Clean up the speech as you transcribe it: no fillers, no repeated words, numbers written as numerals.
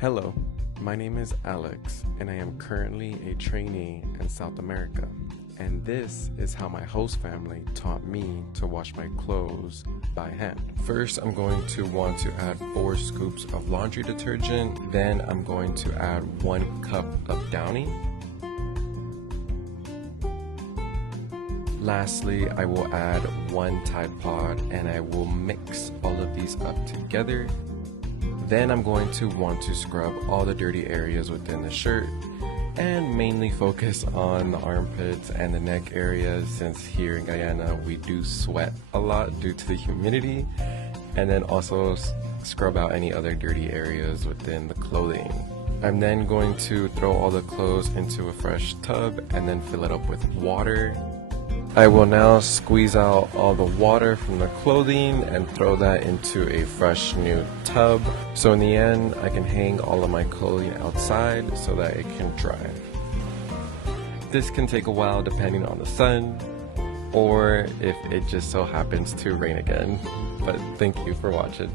Hello, my name is Alex, and I am currently a trainee in South America. And this is how my host family taught me to wash my clothes by hand. First, I'm going to want to add 4 scoops of laundry detergent. Then I'm going to add 1 cup of Downy. Lastly, I will add 1 Tide Pod, and I will mix all of these up together. Then I'm going to want to scrub all the dirty areas within the shirt and mainly focus on the armpits and the neck areas, since here in Guyana we do sweat a lot due to the humidity, and then also scrub out any other dirty areas within the clothing. I'm then going to throw all the clothes into a fresh tub and then fill it up with water. I will now squeeze out all the water from the clothing and throw that into a fresh new tub. So in the end, I can hang all of my clothing outside so that it can dry. This can take a while depending on the sun, or if it just so happens to rain again. But thank you for watching.